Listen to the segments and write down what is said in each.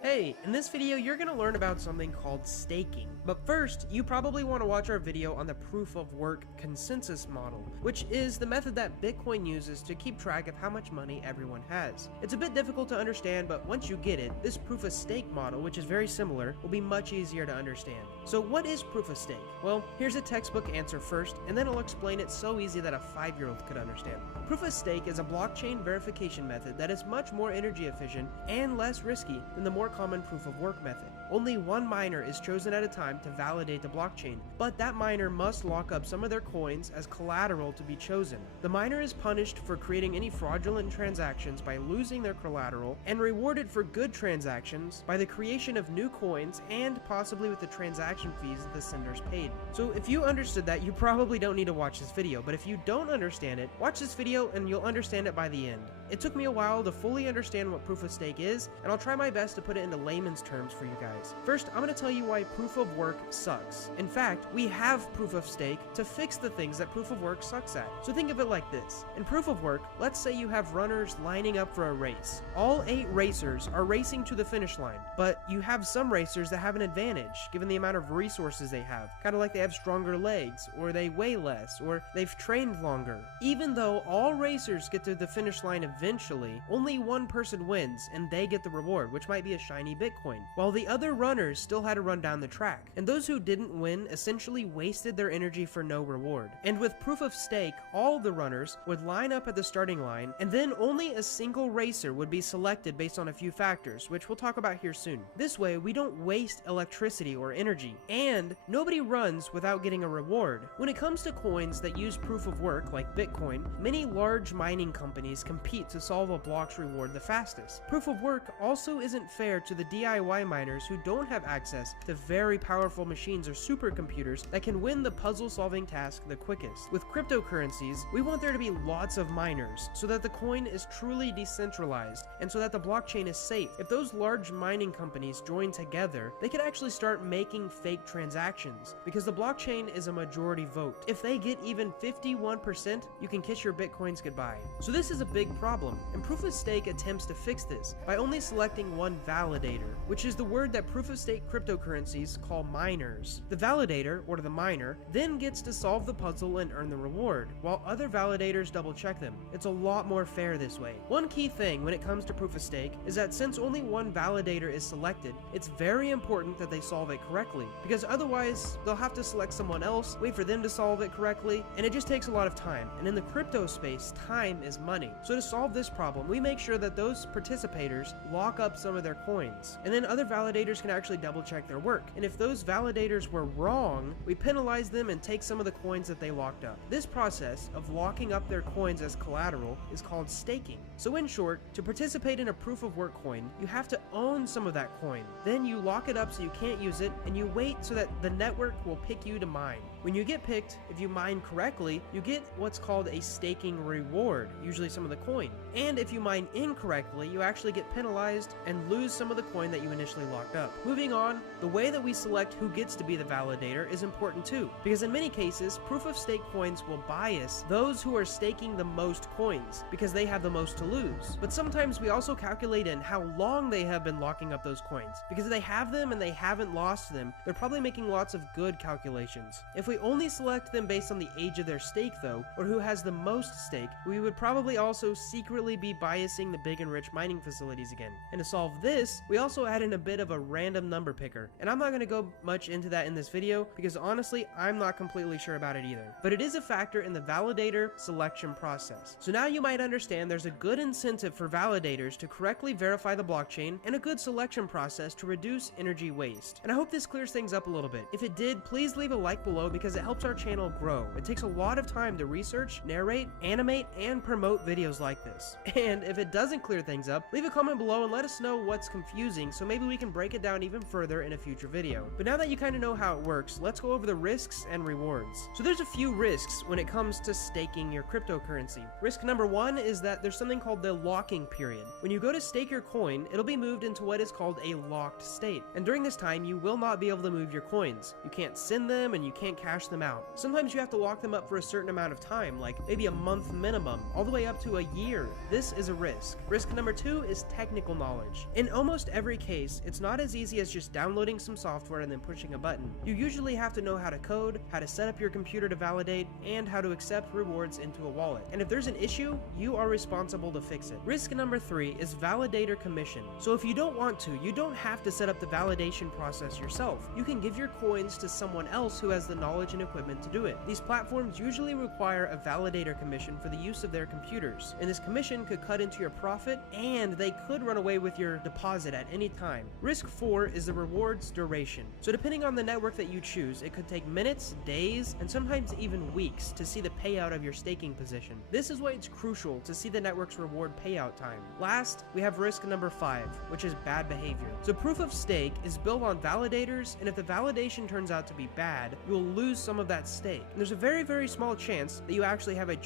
Hey, in this video you're going to learn about something called staking. But first, you probably want to watch our video on the proof of work consensus model, which is the method that Bitcoin uses to keep track of how much money everyone has. It's a bit difficult to understand, but once you get it, this proof of stake model, which is very similar, will be much easier to understand. So what is proof of stake? Well, here's a textbook answer first, and then I'll explain it so easy that a 5-year-old could understand. Proof of stake is a blockchain verification method that is much more energy efficient and less risky than the more common proof of work method. Only one miner is chosen at a time to validate the blockchain, but that miner must lock up some of their coins as collateral to be chosen. The miner is punished for creating any fraudulent transactions by losing their collateral, and rewarded for good transactions by the creation of new coins and possibly with the transaction fees that the senders paid. So if you understood that, you probably don't need to watch this video, but if you don't understand it, watch this video and you'll understand it by the end. It took me a while to fully understand what proof of stake is, and I'll try my best to put it into layman's terms for you guys. First, I'm going to tell you why proof of work sucks. In fact, we have proof of stake to fix the things that proof of work sucks at. So think of it like this. In proof of work, let's say you have runners lining up for a race. All 8 racers are racing to the finish line, but you have some racers that have an advantage given the amount of resources they have. Kind of like they have stronger legs, or they weigh less, or they've trained longer. Even though all racers get to the finish line eventually, only one person wins and they get the reward, which might be a shiny Bitcoin, while the other runners still had to run down the track. And those who didn't win essentially wasted their energy for no reward. And with proof of stake, all the runners would line up at the starting line, and then only a single racer would be selected based on a few factors, which we'll talk about here soon. This way, we don't waste electricity or energy, and nobody runs without getting a reward. When it comes to coins that use proof of work, like Bitcoin, many large mining companies compete to solve a block's reward the fastest. Proof of work also isn't fair to the DIY miners who don't have access to very powerful machines or supercomputers that can win the puzzle-solving task the quickest. With cryptocurrencies, we want there to be lots of miners so that the coin is truly decentralized and so that the blockchain is safe. If those large mining companies join together, they could actually start making fake transactions because the blockchain is a majority vote. If they get even 51%, you can kiss your Bitcoins goodbye. So this is a big problem, and proof of stake attempts to fix this by only selecting one validator, which is the word that proof of stake cryptocurrencies call miners. The validator, or the miner, then gets to solve the puzzle and earn the reward, while other validators double check them. It's a lot more fair this way. One key thing when it comes to proof of stake is that since only one validator is selected, it's very important that they solve it correctly, because otherwise they'll have to select someone else, wait for them to solve it correctly, and it just takes a lot of time. And in the crypto space, time is money. So to solve this problem, we make sure that those participators lock up some of their coins, and then other validators can actually double check their work. And if those validators were wrong, we penalize them and take some of the coins that they locked up. This process of locking up their coins as collateral is called staking. So in short, to participate in a proof of work coin, you have to own some of that coin. Then you lock it up so you can't use it, and you wait so that the network will pick you to mine. When you get picked, if you mine correctly, you get what's called a staking reward, usually some of the coin. And if you mine incorrectly, you actually get penalized and lose some of the coin that you initially locked up. Moving on, the way that we select who gets to be the validator is important too, because in many cases, proof of stake coins will bias those who are staking the most coins, because they have the most to lose. But sometimes we also calculate in how long they have been locking up those coins, because if they have them and they haven't lost them, they're probably making lots of good calculations. If we only select them based on the age of their stake though, or who has the most stake, we would probably also secretly be biasing the big and rich mining facilities again. And to solve this, we also add in a bit of a random number picker. And I'm not going to go much into that in this video because honestly, I'm not completely sure about it either. But it is a factor in the validator selection process. So now you might understand there's a good incentive for validators to correctly verify the blockchain and a good selection process to reduce energy waste. And I hope this clears things up a little bit. If it did, please leave a like below because it helps our channel grow. It takes a lot of time to research, narrate, animate, and promote videos like this. And if it doesn't clear things up, leave a comment below and let us know what's confusing so maybe we can break it down even further in a future video. But now that you kind of know how it works, let's go over the risks and rewards. So there's a few risks when it comes to staking your cryptocurrency. Risk number 1 is that there's something called the locking period. When you go to stake your coin, it'll be moved into what is called a locked state. And during this time, you will not be able to move your coins. You can't send them and you can't cash them out. Sometimes you have to lock them up for a certain amount of time, like maybe a month minimum, all the way up to a year. This is a risk. Risk number 2 is technical knowledge. In almost every case, it's not as easy as just downloading some software and then pushing a button. You usually have to know how to code, how to set up your computer to validate, and how to accept rewards into a wallet. And if there's an issue, you are responsible to fix it. Risk number 3 is validator commission. So if you don't want to, you don't have to set up the validation process yourself. You can give your coins to someone else who has the knowledge and equipment to do it. These platforms usually require a validator commission for the use of their computers, and this commission could cut into your profit, and they could run away with your deposit at any time. Risk 4 is the rewards duration. So depending on the network that you choose, it could take minutes, days, and sometimes even weeks to see the payout of your staking position. This is why it's crucial to see the network's reward payout time. Last, we have risk number 5, which is bad behavior. So proof of stake is built on validators, and if the validation turns out to be bad, you'll lose some of that stake. And there's a very, very small chance that you actually have a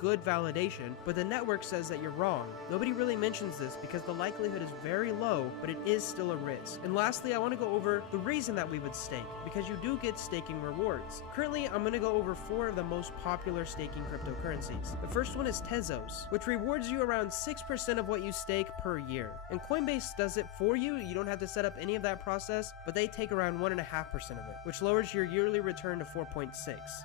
good validation, but the network says that you're wrong. Nobody really mentions this because the likelihood is very low, but it is still a risk. And lastly, I want to go over the reason that we would stake, because you do get staking rewards. Currently, I'm going to go over 4 of the most popular staking cryptocurrencies. The first one is Tezos, which rewards you around 6% of what you stake per year. And Coinbase does it for you. You don't have to set up any of that process, but they take around 1.5% of it, which lowers your yearly return to 4.6.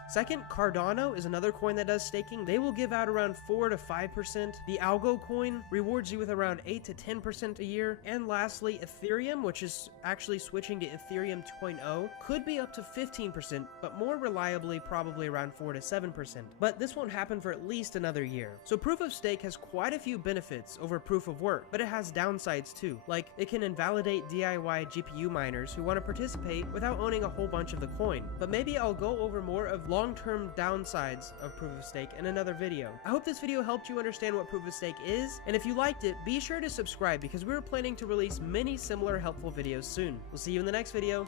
Second, Cardano is another coin that does staking. They will give out around 4 to 5%. The Algo coin rewards you with around 8 to 10% a year. And lastly, Ethereum, which is actually switching to Ethereum 2.0, could be up to 15%, but more reliably probably around 4 to 7%. But this won't happen for at least another year. So proof of stake has quite a few benefits over proof of work, but it has downsides too. Like, it can invalidate DIY GPU miners who want to participate without owning a whole bunch of the coin. But maybe I'll go over more of long-term downsides of proof of stake in another video. I hope this video helped you understand what proof of stake is, and if you liked it, be sure to subscribe because we're planning to release many similar helpful videos soon. We'll see you in the next video.